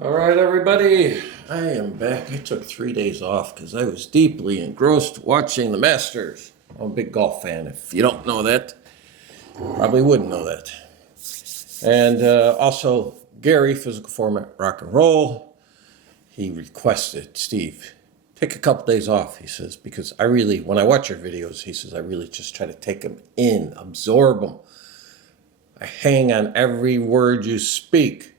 All right, everybody, I am back. I took 3 days off because I was deeply engrossed watching the Masters. I'm a big golf fan. If you don't know that, probably wouldn't know that. And also, Gary, Physical Format Rock and Roll, he requested, Steve, take a couple days off, he says, because when I watch your videos, he says, I really just try to take them in, absorb them. I hang on every word you speak.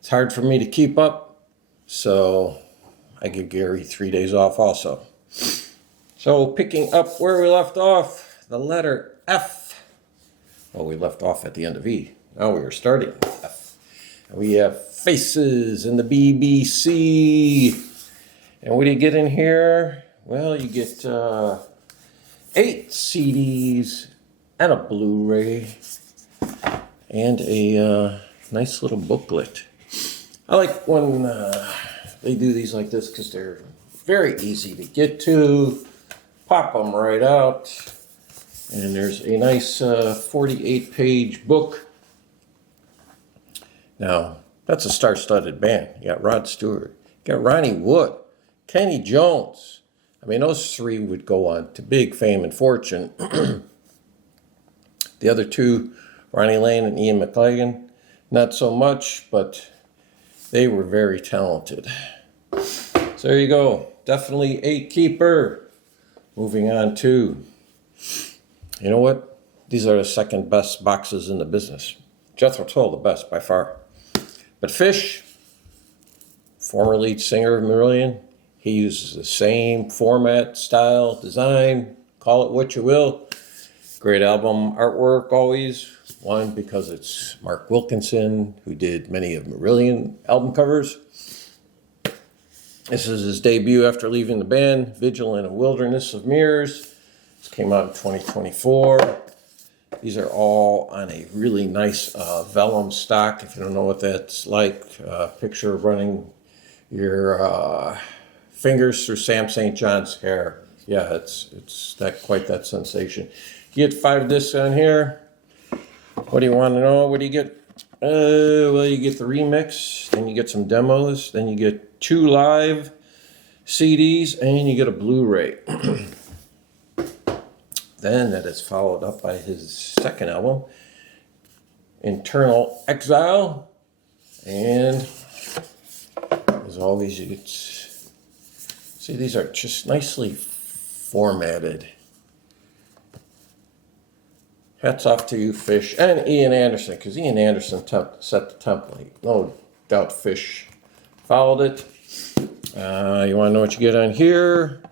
It's hard for me to keep up, so I give Gary 3 days off also. So picking up where we left off, the letter F. Well, we left off at the end of E. Now we are starting with F. And we have Faces in the BBC. And what do you get in here? Well, you get 8 CDs and a Blu-ray and a nice little booklet. I like when they do these like this because they're very easy to get to. Pop them right out. And there's a nice 48-page book. Now, that's a star-studded band. You got Rod Stewart. You got Ronnie Wood. Kenny Jones. I mean, those three would go on to big fame and fortune. The other two, Ronnie Lane and Ian McLagan, not so much, but they were very talented. So there you go. Definitely a keeper. Moving on to, you know what? These are the second best boxes in the business. Jethro Tull, the best by far. But Fish, former lead singer of Marillion, he uses the same format, style, design, call it what you will. Great album artwork always. One, because it's Mark Wilkinson, who did many of Marillion album covers. This is his debut after leaving the band, Vigil in a Wilderness of Mirrors. This came out in 2024. These are all on a really nice vellum stock. If you don't know what that's like, picture of running your fingers through Sam St. John's hair. Yeah, it's quite that sensation. You get 5 discs on here. What do you want to know? What do you get? Well, you get the remix, then you get some demos, then you get 2 live CDs, and you get a Blu-ray. Then that is followed up by his second album, Internal Exile. And as always, you get, see, these are just nicely formatted. Hats off to you, Fish, and Ian Anderson, because Ian Anderson set the template. No doubt Fish followed it. You want to know what you get on here?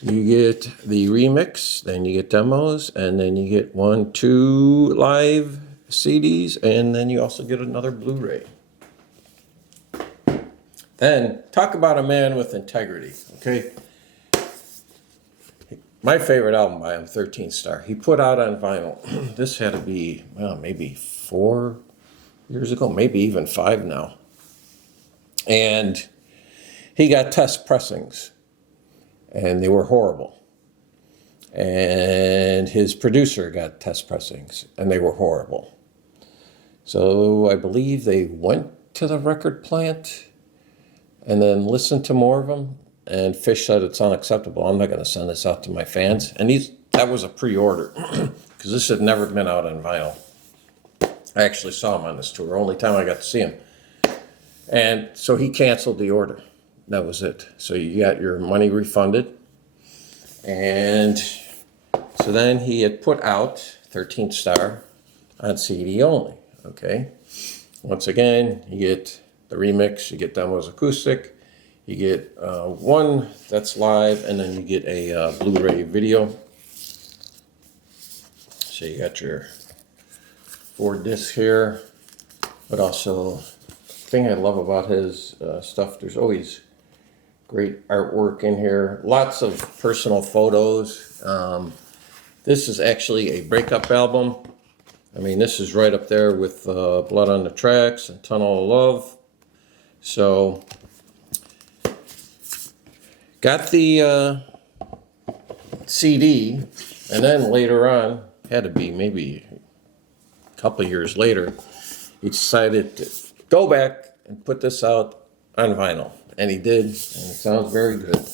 You get the remix, then you get demos, and then you get 2 live CDs, and then you also get another Blu-ray. Then, talk about a man with integrity, okay? My favorite album by him, 13 Star. He put out on vinyl. This had to be, well, maybe 4 years ago, maybe even 5 now. And he got test pressings, and they were horrible. And his producer got test pressings, and they were horrible. So I believe they went to the record plant and then listened to more of them. And Fish said it's unacceptable. I'm not going to send this out to my fans. And that was a pre-order because this had never been out on vinyl. I actually saw him on this tour. Only time I got to see him. And so he canceled the order. That was it. So you got your money refunded. And so then he had put out 13th Star on CD only. Okay. Once again, you get the remix, you get demos acoustic. You get 1 that's live, and then you get a Blu-ray video. So you got your 4 discs here. But also, the thing I love about his stuff, there's always great artwork in here. Lots of personal photos. This is actually a breakup album. I mean, this is right up there with Blood on the Tracks and Tunnel of Love. So got the CD, and then later on, had to be maybe a couple of years later, he decided to go back and put this out on vinyl. And he did, and it sounds very good.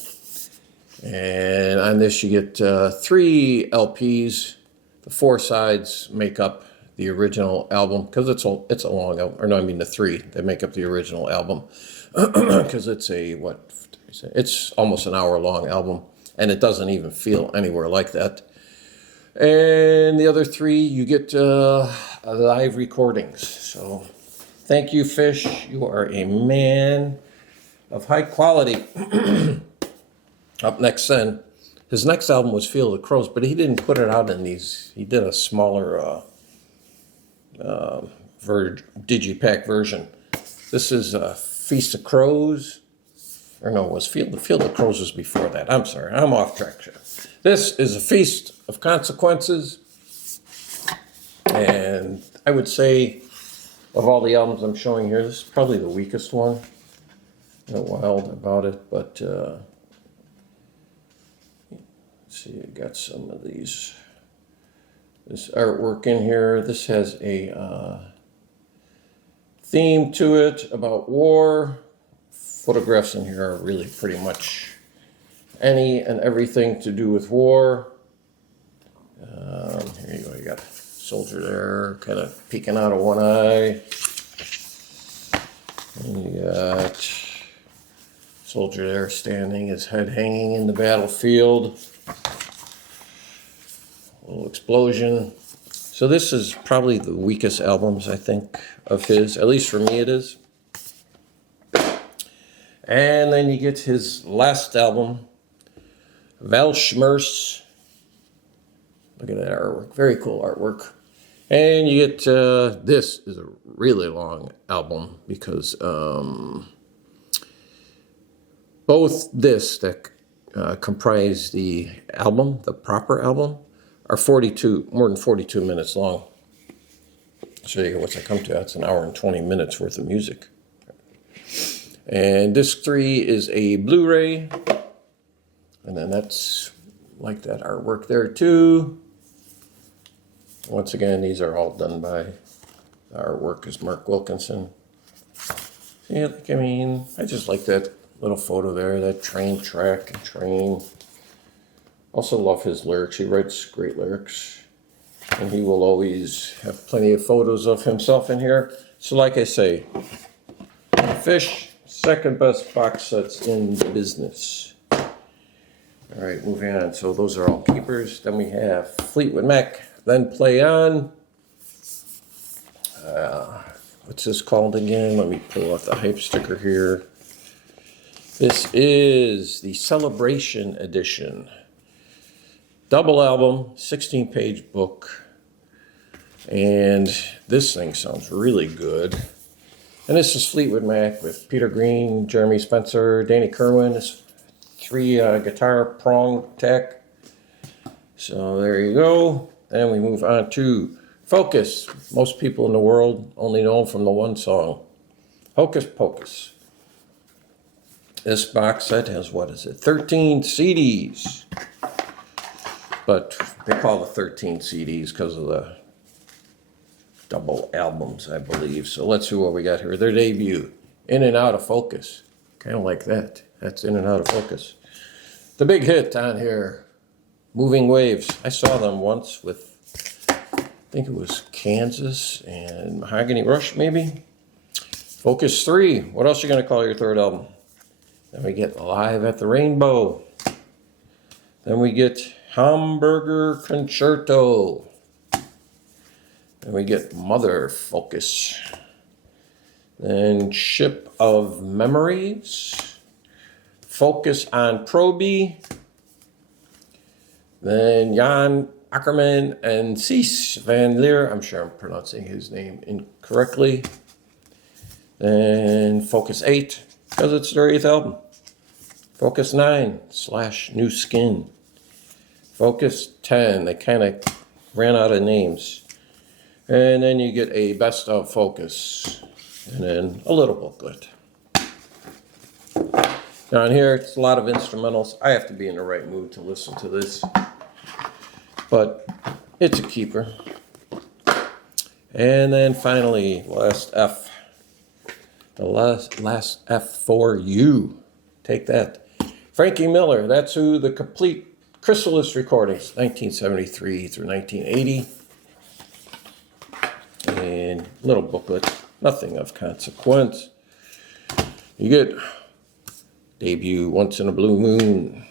And on this you get 3 LPs. The 4 sides make up the original album, because it's a long album. Or no, I mean the 3. They make up the original album. Because it's it's almost an hour-long album. And it doesn't even feel anywhere like that. And the other 3, you get live recordings. So thank you, Fish. You are a man of high quality. Up next then, his next album was Field of Crows, but he didn't put it out in these. He did a smaller digipack version. This is Feast of Crows. Or no, it was Field of Crows was before that. I'm sorry, I'm off track here. This is a Feast of Consequences. And I would say, of all the albums I'm showing here, this is probably the weakest one. No wild about it, but let's see, I got some of this artwork in here. This has a theme to it about war. Photographs in here are really pretty much any and everything to do with war. Here you go, you got a soldier there, kind of peeking out of one eye. And you got soldier there standing, his head hanging in the battlefield. A little explosion. So this is probably the weakest albums, I think, of his. At least for me it is. And then you get his last album, Weltschmerz. Look at that artwork. Very cool artwork. And you get, this is a really long album because both discs that comprise the album, the proper album, are more than 42 minutes long. So you go, what's that come to? That's an hour and 20 minutes worth of music. And disc 3 is a Blu-ray. And then that's like that artwork there too. Once again, these are all done by, the artwork is Mark Wilkinson. Yeah, I mean, I just like that little photo there, that train track and train. Also love his lyrics. He writes great lyrics. And he will always have plenty of photos of himself in here. So like I say, Fish, second best box sets in the business. All right, moving on. So those are all keepers. Then we have Fleetwood Mac, Then Play On. What's this called again? Let me pull out the hype sticker here. This is the Celebration Edition. Double album, 16-page book. And this thing sounds really good. And this is Fleetwood Mac with Peter Green, Jeremy Spencer, Danny Kerwin. This 3 guitar prong tech. So there you go. Then we move on to Focus. Most people in the world only know him from the one song, Hocus Pocus. This box set has, 13 CDs. But they call it 13 CDs because of the double albums, I believe. So let's see what we got here. Their debut, In and Out of Focus. Kind of like that. That's In and Out of Focus. The big hit on here, Moving Waves. I saw them once with, I think it was Kansas and Mahogany Rush, maybe. Focus 3. What else are you going to call your third album? Then we get Live at the Rainbow. Then we get Hamburger Concerto. Then we get Mother Focus. Then Ship of Memories. Focus on Proby. Then Jan Ackerman and Cees van Leer. I'm sure I'm pronouncing his name incorrectly. Then Focus 8, because it's their 8th album. Focus 9 / New Skin. Focus 10, they kind of ran out of names. And then you get a Best of Focus. And then a little booklet. Down here, it's a lot of instrumentals. I have to be in the right mood to listen to this. But it's a keeper. And then finally, last F. The last F4U. Take that. Frankie Miller, that's who the complete Chrysalis recordings, 1973 through 1980. And little booklet, nothing of consequence. You get debut, Once in a Blue Moon,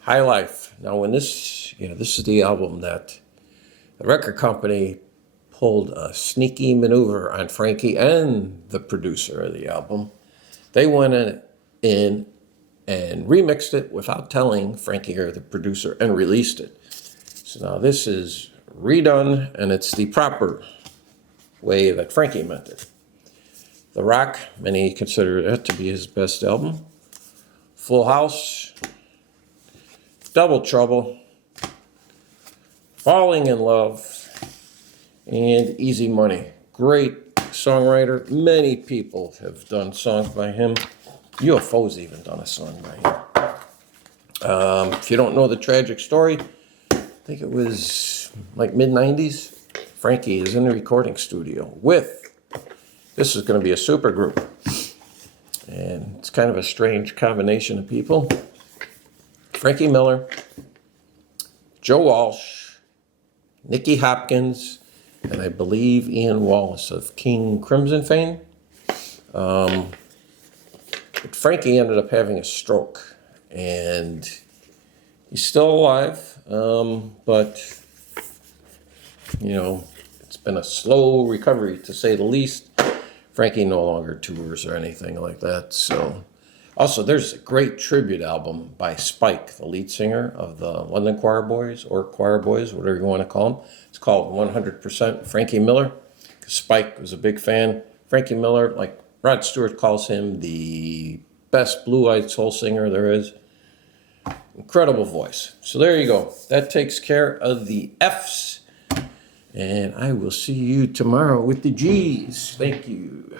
High Life. Now when this is the album that the record company pulled a sneaky maneuver on Frankie and the producer of the album. They went in and remixed it without telling Frankie or the producer and released it. So now this is redone, and it's the proper way that Frankie meant it. The Rock, many consider it to be his best album. Full House, Double Trouble, Falling in Love, and Easy Money. Great songwriter. Many people have done songs by him. UFO's even done a song by him. If you don't know the tragic story, I think it was like mid-90s. Frankie is in the recording studio with, this is going to be a super group. And it's kind of a strange combination of people. Frankie Miller, Joe Walsh, Nicky Hopkins, and I believe Ian Wallace of King Crimson fame. But Frankie ended up having a stroke, and he's still alive, but, you know, it's been a slow recovery, to say the least. Frankie no longer tours or anything like that. So, also, there's a great tribute album by Spike, the lead singer of the London Choir Boys, or Choir Boys, whatever you want to call them. It's called 100% Frankie Miller. Spike was a big fan. Frankie Miller, like Rod Stewart calls him the best blue-eyed soul singer there is. Incredible voice. So there you go. That takes care of the Fs. And I will see you tomorrow with the Gs. Thank you.